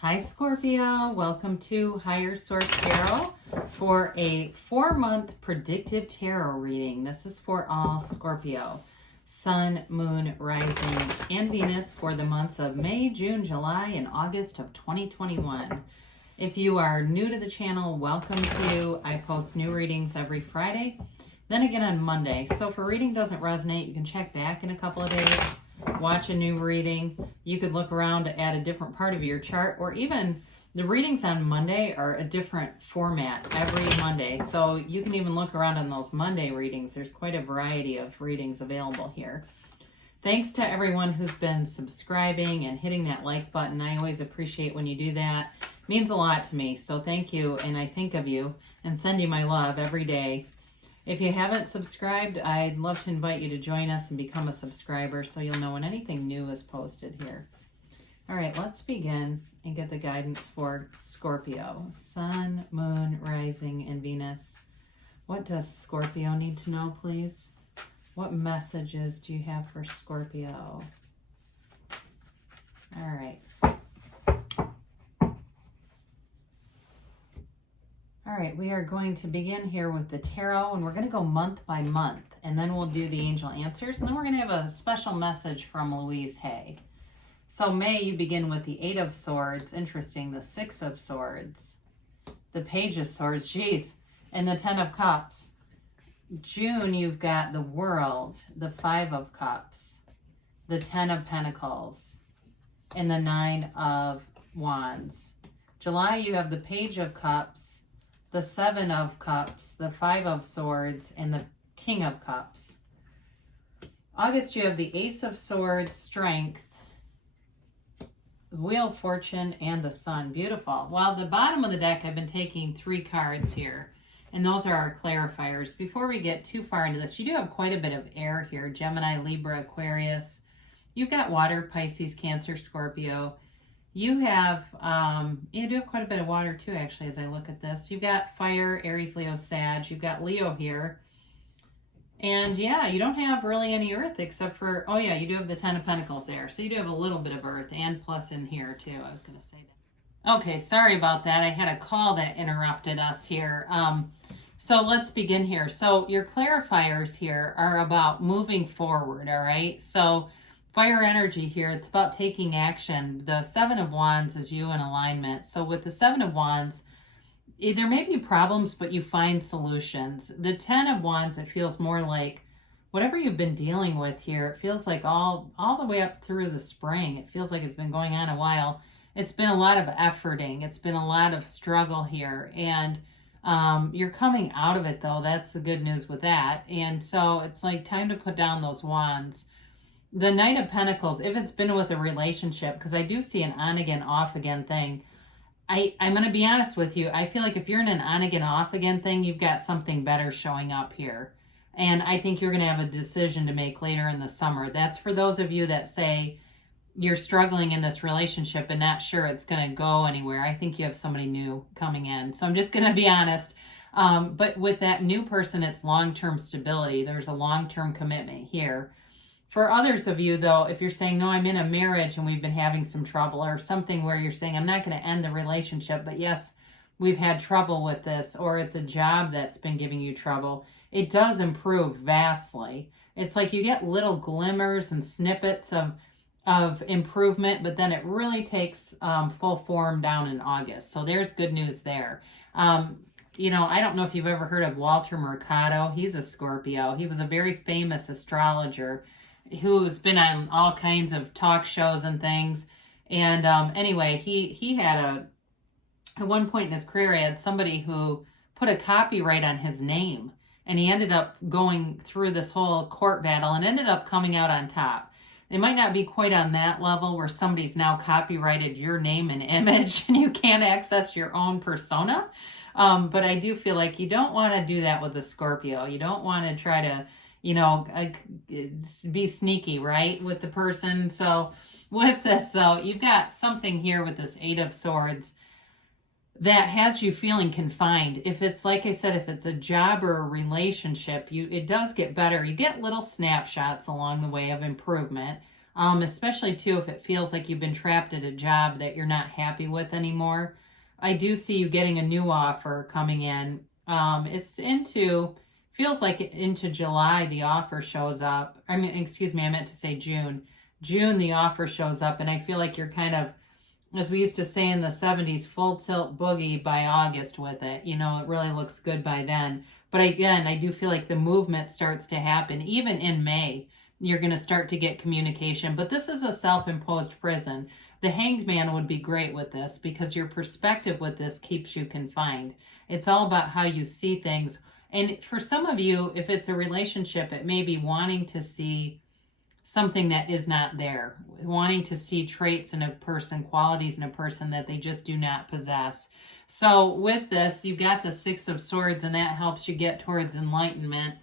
Hi Scorpio, welcome to Higher Source Tarot for a 4-month predictive tarot reading. This is for all Scorpio, Sun, Moon, Rising, and Venus for the months of May, June, July, and August of 2021. If you are new to the channel, welcome to you. I post new readings every Friday, then again on Monday. So if a reading doesn't resonate, you can check back in a couple of days. Watch a new reading. You could look around at a different part of your chart, or even the readings on Monday are a different format every Monday. So you can even look around on those Monday readings. There's quite a variety of readings available here. Thanks to everyone who's been subscribing and hitting that like button. I always appreciate when you do that. It means a lot to me. So thank you, and I think of you and send you my love every day. If you haven't subscribed, I'd love to invite you to join us and become a subscriber so you'll know when anything new is posted here. All right, let's begin and get the guidance for Scorpio. Sun, Moon, Rising, and Venus. What does Scorpio need to know, please? What messages do you have for Scorpio? All right. All right, we are going to begin here with the tarot, and we're going to go month by month, and then we'll do the angel answers, and then we're going to have a special message from Louise Hay. So May, you begin with the 8 of Swords. Interesting, the 6 of Swords, the Page of Swords, geez, and the 10 of Cups. June, you've got the World, the 5 of Cups, the 10 of Pentacles, and the 9 of Wands. July, you have the Page of Cups, the 7 of Cups, the 5 of Swords, and the King of Cups. August, you have the Ace of Swords, Strength, the Wheel of Fortune, and the Sun. Beautiful. Well, the bottom of the deck, I've been taking 3 cards here, and those are our clarifiers. Before we get too far into this, you do have quite a bit of air here. Gemini, Libra, Aquarius. You've got water, Pisces, Cancer, Scorpio. You have, you do have quite a bit of water too, actually, as I look at this. You've got fire, Aries, Leo, Sag. You've got Leo here. And yeah, you don't have really any earth except for, oh yeah, you do have the 10 of Pentacles there. So you do have a little bit of earth and plus in here too. I was going to say that. Okay, sorry about that. I had a call that interrupted us here. So let's begin here. So your clarifiers here are about moving forward, all right? So fire energy here, it's about taking action. The 7 of Wands is you in alignment. So with the 7 of Wands, there may be problems, but you find solutions. The 10 of Wands, it feels more like whatever you've been dealing with here, it feels like all the way up through the spring. It feels like it's been going on a while. It's been a lot of efforting. It's been a lot of struggle here. And you're coming out of it, though. That's the good news with that. And so it's like time to put down those wands. The Knight of Pentacles, if it's been with a relationship, because I do see an on-again, off-again thing. I'm going to be honest with you. I feel like if you're in an on-again, off-again thing, you've got something better showing up here. And I think you're going to have a decision to make later in the summer. That's for those of you that say you're struggling in this relationship and not sure it's going to go anywhere. I think you have somebody new coming in. So I'm just going to be honest. But with that new person, it's long-term stability. There's a long-term commitment here. For others of you, though, if you're saying, no, I'm in a marriage and we've been having some trouble, or something where you're saying, I'm not going to end the relationship, but yes, we've had trouble with this, or it's a job that's been giving you trouble, it does improve vastly. It's like you get little glimmers and snippets of improvement, but then it really takes full form down in August. So there's good news there. You know, I don't know if you've ever heard of Walter Mercado. He's a Scorpio. He was a very famous astrologer who's been on all kinds of talk shows and things. And anyway, he had at one point in his career, he had somebody who put a copyright on his name. And he ended up going through this whole court battle and ended up coming out on top. They might not be quite on that level where somebody's now copyrighted your name and image and you can't access your own persona. But I do feel like you don't want to do that with a Scorpio. You don't want to try to, you know, be sneaky, right, with the person. So with this, though, you've got something here with this 8 of Swords that has you feeling confined. If it's, like I said, if it's a job or a relationship, it does get better. You get little snapshots along the way of improvement. especially too if it feels like you've been trapped at a job that you're not happy with anymore. I do see you getting a new offer coming in. Feels like into July the offer shows up. I mean, excuse me, I meant to say June. June the offer shows up, and I feel like you're kind of, as we used to say in the 70s, full tilt boogie by August with it. You know, it really looks good by then. But again, I do feel like the movement starts to happen. Even in May, you're going to start to get communication. But this is a self-imposed prison. The Hanged Man would be great with this because your perspective with this keeps you confined. It's all about how you see things. And for some of you, if it's a relationship, it may be wanting to see something that is not there, wanting to see traits in a person, qualities in a person that they just do not possess. So with this, you've got the Six of Swords, and that helps you get towards enlightenment,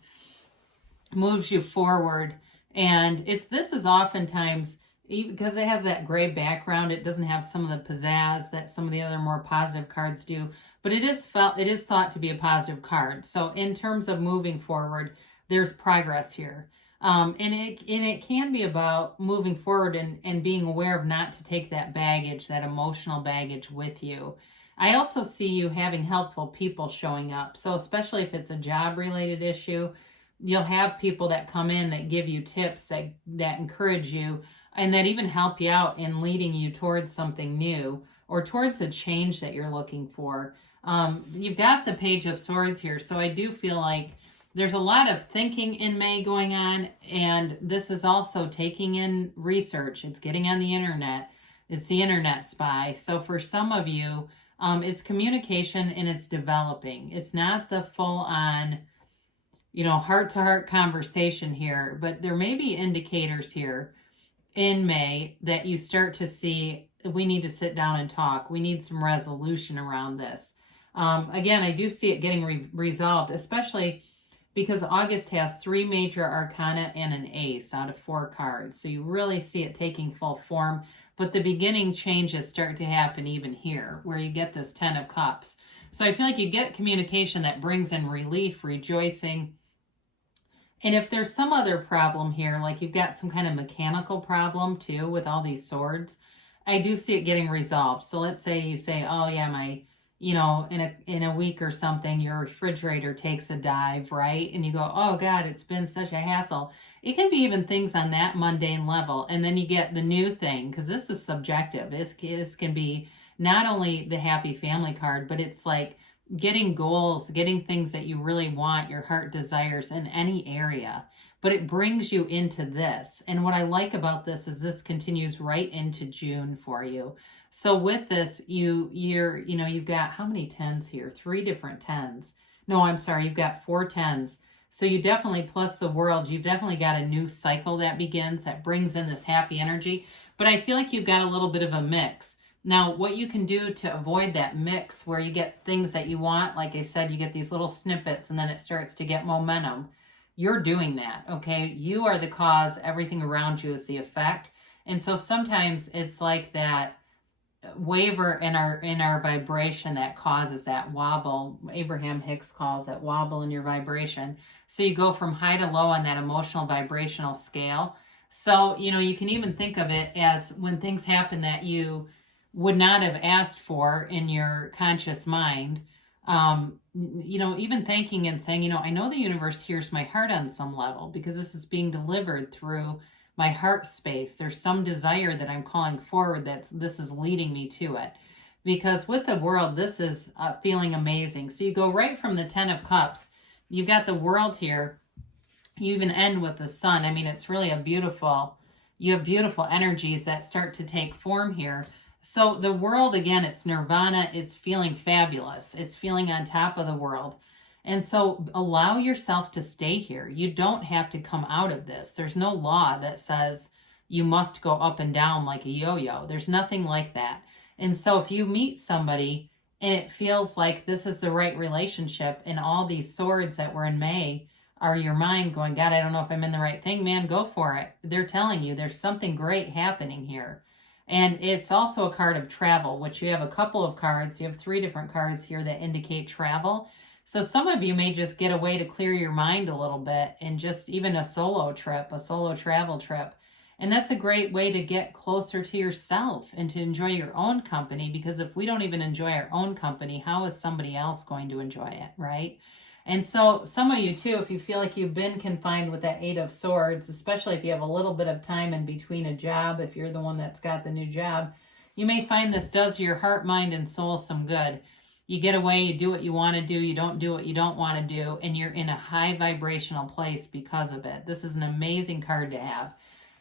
moves you forward. And this is oftentimes, because it has that gray background, it doesn't have some of the pizzazz that some of the other more positive cards do, but it is thought to be a positive card. So in terms of moving forward, there's progress here. And it can be about moving forward and being aware of not to take that baggage, that emotional baggage with you. I also see you having helpful people showing up. So especially if it's a job related issue, you'll have people that come in that give you tips, that encourage you, and that even help you out in leading you towards something new or towards a change that you're looking for. You've got the Page of Swords here. So I do feel like there's a lot of thinking in May going on, and this is also taking in research. It's getting on the internet. It's the internet spy. So for some of you, it's communication and it's developing. It's not the full-on, heart-to-heart conversation here, but there may be indicators here in May that you start to see, we need to sit down and talk. We need some resolution around this. Again, I do see it getting resolved, especially because August has 3 major arcana and an ace out of 4 cards. So you really see it taking full form. But the beginning changes start to happen even here, where you get this 10 of Cups. So I feel like you get communication that brings in relief, rejoicing. And if there's some other problem here, like you've got some kind of mechanical problem too with all these swords, I do see it getting resolved. So let's say you say, oh yeah, in a week or something, your refrigerator takes a dive, right? And you go, oh God, it's been such a hassle. It can be even things on that mundane level. And then you get the new thing, because this is subjective. This can be not only the happy family card, but it's like getting goals, getting things that you really want, your heart desires in any area. But it brings you into this. And what I like about this is this continues right into June for you. So with this, you've got how many 10s here? 3 different 10s. No, I'm sorry, you've got 4 10s. So you definitely, plus the world, you've definitely got a new cycle that begins, that brings in this happy energy. But I feel like you've got a little bit of a mix. Now, what you can do to avoid that mix where you get things that you want, like I said, you get these little snippets and then it starts to get momentum. You're doing that, okay? You are the cause. Everything around you is the effect. And so sometimes it's like that waver in our vibration that causes that wobble. Abraham Hicks calls it wobble in your vibration. So you go from high to low on that emotional vibrational scale. So, you can even think of it as when things happen that you would not have asked for in your conscious mind, even thanking and saying, I know the universe hears my heart on some level because this is being delivered through my heart space. There's some desire that I'm calling forward this is leading me to it. Because with the world, this is feeling amazing. So you go right from the 10 of Cups. You've got the world here. You even end with the sun. I mean, it's really you have beautiful energies that start to take form here. So the world, again, it's nirvana. It's feeling fabulous. It's feeling on top of the world. And so allow yourself to stay here. You don't have to come out of this. There's no law that says you must go up and down like a yo-yo. There's nothing like that. And so if you meet somebody and it feels like this is the right relationship and all these swords that were in May are your mind going, God, I don't know if I'm in the right thing, man, go for it. They're telling you there's something great happening here. And it's also a card of travel, which you have a couple of cards. You have 3 different cards here that indicate travel. So some of you may just get away to clear your mind a little bit and just even a solo travel trip. And that's a great way to get closer to yourself and to enjoy your own company, because if we don't even enjoy our own company, how is somebody else going to enjoy it, right? And so some of you too, if you feel like you've been confined with that Eight of Swords, especially if you have a little bit of time in between a job, if you're the one that's got the new job, you may find this does your heart, mind, and soul some good. You get away, you do what you want to do, you don't do what you don't want to do, and you're in a high vibrational place because of it. This is an amazing card to have.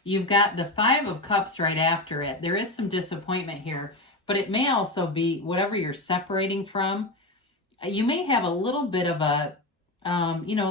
You've got the Five of Cups right after it. There is some disappointment here, but it may also be whatever you're separating from. You may have a little bit of a,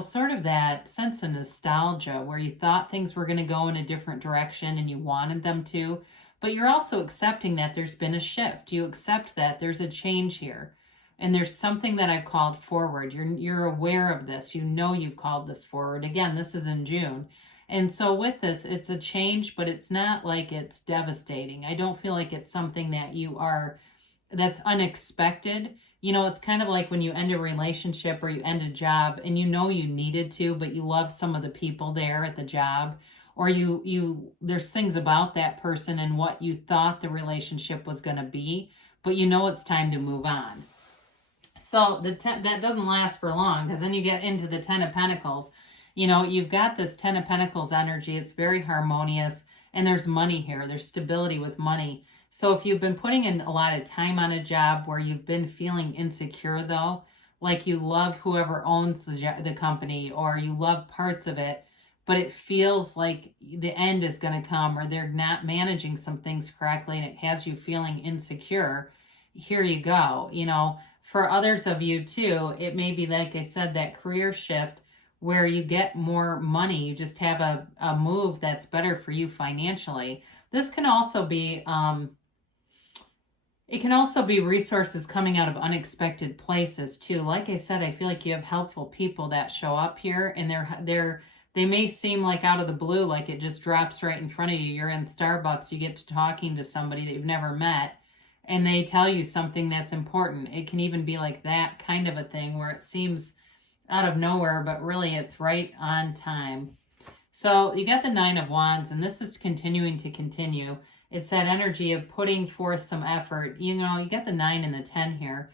sort of that sense of nostalgia where you thought things were going to go in a different direction and you wanted them to, but you're also accepting that there's been a shift. You accept that there's a change here. And there's something that I've called forward. You're aware of this. You know you've called this forward. Again, this is in June. And so with this, it's a change, but it's not like it's devastating. I don't feel like it's something that's unexpected. It's kind of like when you end a relationship or you end a job and you know you needed to, but you love some of the people there at the job, or there's things about that person and what you thought the relationship was going to be, but it's time to move on. So that doesn't last for long, because then you get into the Ten of Pentacles. You've got this Ten of Pentacles energy. It's very harmonious, and there's money here. There's stability with money. So if you've been putting in a lot of time on a job where you've been feeling insecure, though, like you love whoever owns the company, or you love parts of it, but it feels like the end is going to come, or they're not managing some things correctly, and it has you feeling insecure, here you go. For others of you too, it may be, like I said, that career shift where you get more money. You just have a move that's better for you financially. This can also be, it can also be resources coming out of unexpected places too. Like I said, I feel like you have helpful people that show up here, and they may seem like out of the blue, like it just drops right in front of you. You're in Starbucks, you get to talking to somebody that you've never met, and they tell you something that's important. It can even be like that kind of a thing where it seems out of nowhere, but really it's right on time. So you got the Nine of Wands, and this is continuing to continue. It's that energy of putting forth some effort. You get the 9 and the 10 here.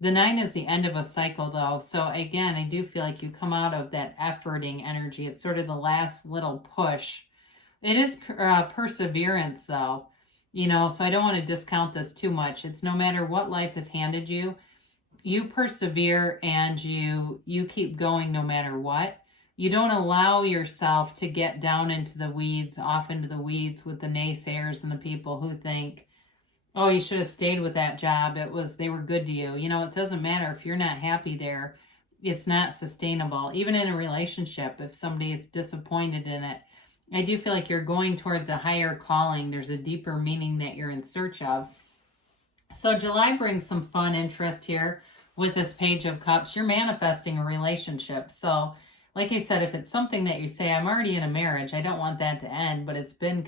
The 9 is the end of a cycle, though. So again, I do feel like you come out of that efforting energy. It's sort of the last little push. It is perseverance, though. So I don't want to discount this too much. It's no matter what life has handed you, you persevere and you keep going no matter what. You don't allow yourself to get down into the weeds, off into the weeds with the naysayers and the people who think, oh, you should have stayed with that job. They were good to you. It doesn't matter if you're not happy there. It's not sustainable. Even in a relationship, if somebody is disappointed in it, I do feel like you're going towards a higher calling. There's a deeper meaning that you're in search of. So July brings some fun interest here with this Page of Cups. You're manifesting a relationship. So like I said, if it's something that you say, I'm already in a marriage, I don't want that to end, but it's been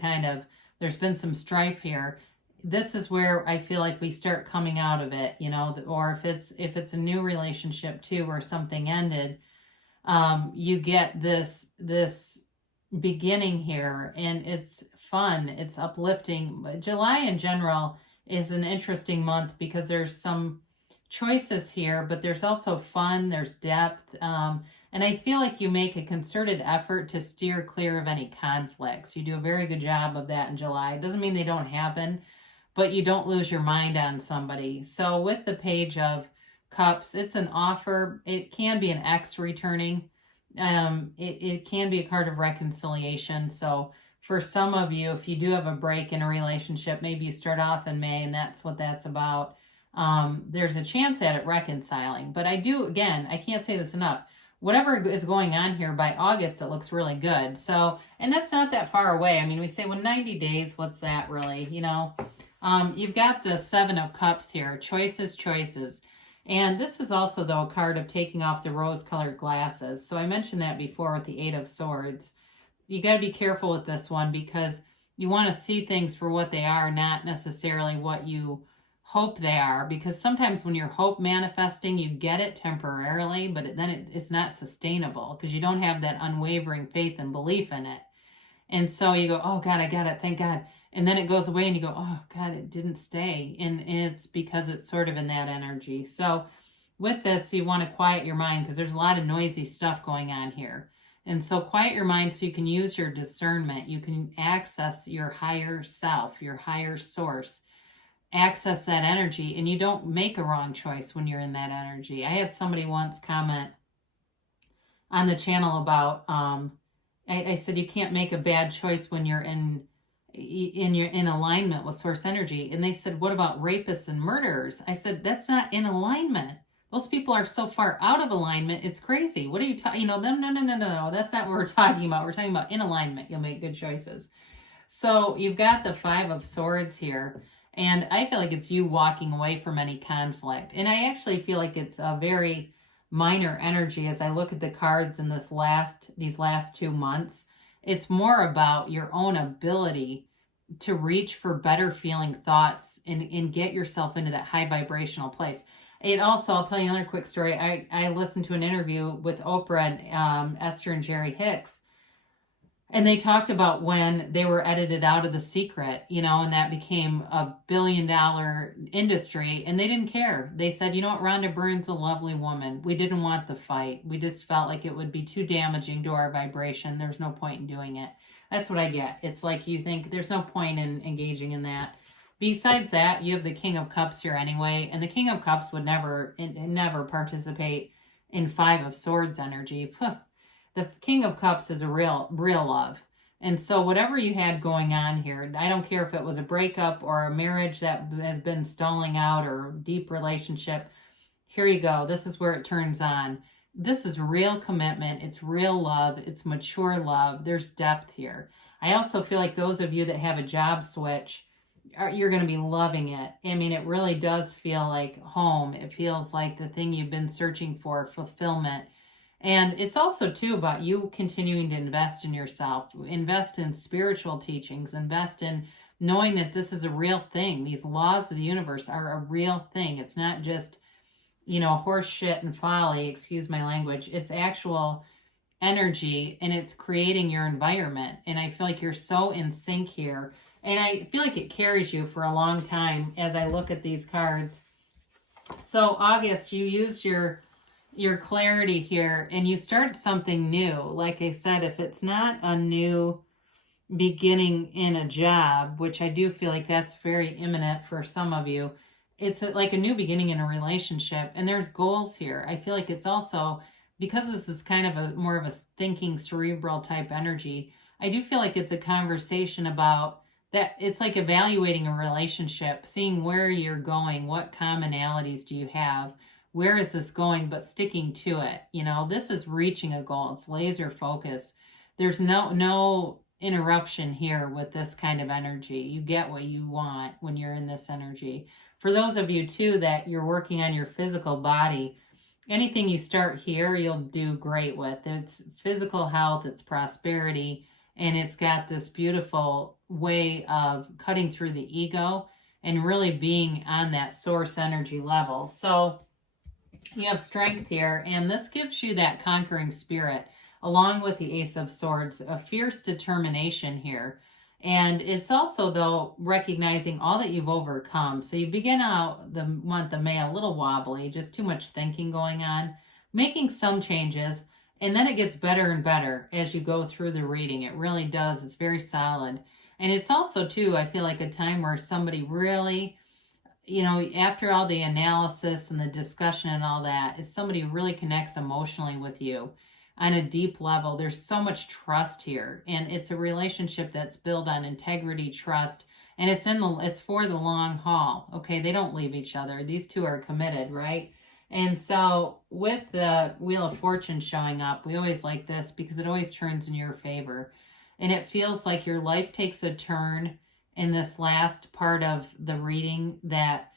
there's been some strife here. This is where I feel like we start coming out of it, or if it's a new relationship too, where something ended, you get this beginning here, and it's fun, it's uplifting. But July in general is an interesting month because there's some choices here, but there's also fun, there's depth, and I feel like you make a concerted effort to steer clear of any conflicts. You do a very good job of that in July. It doesn't mean they don't happen, but you don't lose your mind on somebody. So with the Page of Cups, it's an offer. It can be an ex returning. It can be a card of reconciliation. So for some of you, if you do have a break in a relationship, maybe you start off in May and that's what that's about. There's a chance at it reconciling. But I can't say this enough. Whatever is going on here, by August, it looks really good. So, and that's not that far away. I mean, we say, 90 days, what's that really? You've got the Seven of Cups here, choices. And this is also, though, a card of taking off the rose-colored glasses. So I mentioned that before with the Eight of Swords. You got to be careful with this one because you want to see things for what they are, not necessarily what you hope they are, because sometimes when you're hope manifesting, you get it temporarily, but then it's not sustainable because you don't have that unwavering faith and belief in it. And so you go, oh God, I got it, thank God. And then it goes away and you go, oh God, it didn't stay. And it's because it's sort of in that energy. So with this, you want to quiet your mind because there's a lot of noisy stuff going on here. And so quiet your mind so you can use your discernment. You can access your higher self, your higher source, access that energy, and you don't make a wrong choice when you're in that energy. I had somebody once comment on the channel about, I said, you can't make a bad choice when you're in alignment with source energy. And they said, what about rapists and murderers? I said, that's not in alignment. Those people are so far out of alignment, it's crazy. What are you talking, no, that's not what we're talking about. We're talking about in alignment, you'll make good choices. So you've got the 5 of Swords here, and I feel like it's you walking away from any conflict. And I actually feel like it's a very minor energy as I look at the cards in these last 2 months. It's more about your own ability to reach for better feeling thoughts and get yourself into that high vibrational place. It also, I'll tell you another quick story. I listened to an interview with Oprah and Esther and Jerry Hicks, and they talked about when they were edited out of The Secret, and that became a billion-dollar industry, and they didn't care. They said, you know what, Rhonda Byrne's a lovely woman. We didn't want the fight. We just felt like it would be too damaging to our vibration. There's no point in doing it. That's what I get. It's like you think there's no point in engaging in that. Besides that, you have the King of Cups here anyway, and the King of Cups would never participate in 5 of Swords energy. The King of Cups is a real love. And so whatever you had going on here, I don't care if it was a breakup or a marriage that has been stalling out or a deep relationship, here you go. This is where it turns on. This is real commitment. It's real love. It's mature love. There's depth here. I also feel like those of you that have a job switch, you're going to be loving it. I mean, it really does feel like home. It feels like the thing you've been searching for, fulfillment. And it's also, too, about you continuing to invest in yourself, invest in spiritual teachings, invest in knowing that this is a real thing. These laws of the universe are a real thing. It's not just, horse shit and folly, excuse my language. It's actual energy, and it's creating your environment. And I feel like you're so in sync here. And I feel like it carries you for a long time as I look at these cards. So August, you used your clarity here and you start something new. Like I said, if it's not a new beginning in a job, which I do feel like that's very imminent for some of you, it's like a new beginning in a relationship, and there's goals here. I feel like it's also, because this is kind of more of a thinking cerebral type energy, I do feel like it's a conversation about that. It's like evaluating a relationship, seeing where you're going, what commonalities do you have, where is this going, but sticking to it. This is reaching a goal. It's laser focus. There's no interruption here with this kind of energy. You get what you want when you're in this energy. For those of you, too, that you're working on your physical body, anything you start here, you'll do great with. It's physical health, it's prosperity, and it's got this beautiful way of cutting through the ego and really being on that source energy level. So you have strength here, and this gives you that conquering spirit, along with the Ace of Swords, a fierce determination here. And it's also, though, recognizing all that you've overcome. So you begin out the month of May a little wobbly, just too much thinking going on, making some changes, and then it gets better and better as you go through the reading. It really does. It's very solid. And it's also, too, I feel like a time where somebody really, after all the analysis and the discussion and all that, it's somebody who really connects emotionally with you on a deep level. There's so much trust here, and it's a relationship that's built on integrity, trust, and it's for the long haul. Okay, they don't leave each other. These two are committed, right? And so with the Wheel of Fortune showing up, we always like this because it always turns in your favor, and it feels like your life takes a turn in this last part of the reading that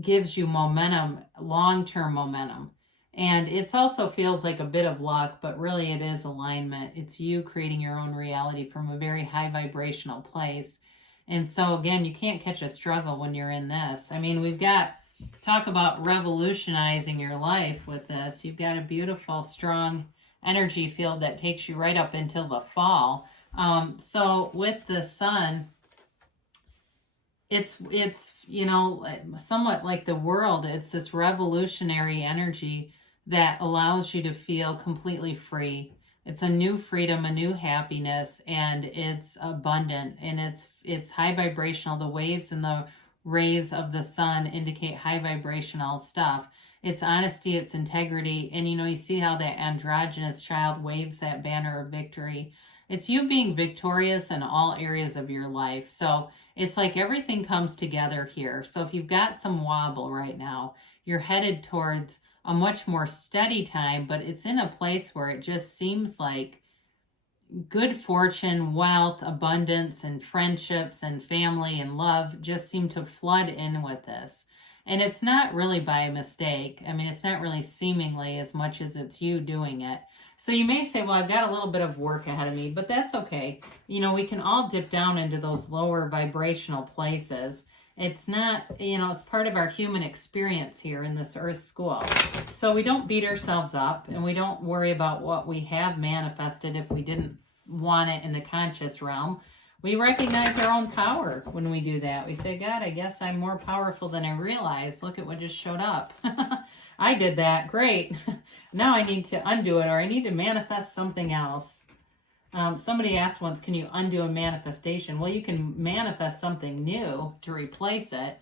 gives you momentum, long-term momentum. And it also feels like a bit of luck, but really it is alignment. It's you creating your own reality from a very high vibrational place. And so again, you can't catch a struggle when you're in this. I mean, we've got, talk about revolutionizing your life with this. You've got a beautiful, strong energy field that takes you right up until the fall, So with the sun, it's somewhat like the world. It's this revolutionary energy that allows you to feel completely free. It's a new freedom, a new happiness, and it's abundant, and it's high vibrational. The waves and the rays of the sun indicate high vibrational stuff. It's honesty, it's integrity, and you see how that androgynous child waves that banner of victory. It's you being victorious in all areas of your life. So it's like everything comes together here. So if you've got some wobble right now, you're headed towards a much more steady time, but it's in a place where it just seems like good fortune, wealth, abundance, and friendships and family and love just seem to flood in with this. And it's not really by mistake. I mean, it's not really seemingly as much as it's you doing it. So you may say, well, I've got a little bit of work ahead of me, but that's okay. We can all dip down into those lower vibrational places. It's not, it's part of our human experience here in this earth school. So we don't beat ourselves up, and we don't worry about what we have manifested if we didn't want it in the conscious realm. We recognize our own power when we do that. We say, God, I guess I'm more powerful than I realized. Look at what just showed up. I did that. Great. Now I need to undo it, or I need to manifest something else. Somebody asked once, can you undo a manifestation? Well, you can manifest something new to replace it.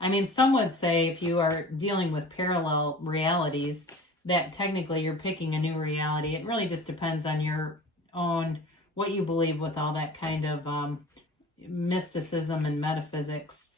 I mean, some would say if you are dealing with parallel realities, that technically you're picking a new reality. It really just depends on your own, what you believe with all that kind of mysticism and metaphysics.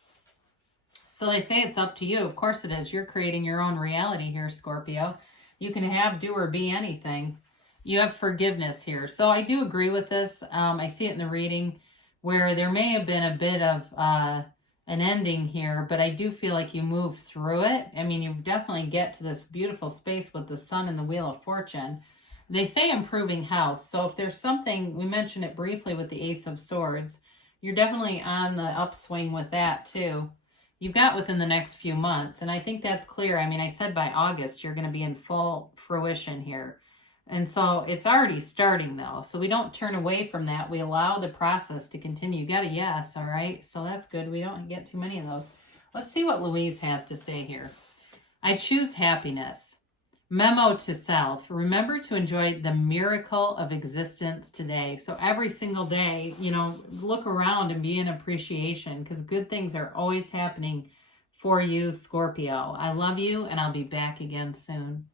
So they say it's up to you. Of course it is. You're creating your own reality here, Scorpio. You can have, do, or be anything. You have forgiveness here. So I do agree with this. I see it in the reading where there may have been a bit of an ending here, but I do feel like you move through it. I mean, you definitely get to this beautiful space with the sun and the Wheel of Fortune. They say improving health. So if there's something, we mentioned it briefly with the Ace of Swords, you're definitely on the upswing with that too. You've got within the next few months, and I think that's clear. I mean, I said by August, you're going to be in full fruition here. And so it's already starting though. So we don't turn away from that. We allow the process to continue. You got a yes, all right? So that's good. We don't get too many of those. Let's see what Louise has to say here. I choose happiness. Memo to self. Remember to enjoy the miracle of existence today. So every single day, look around and be in appreciation, because good things are always happening for you, Scorpio. I love you, and I'll be back again soon.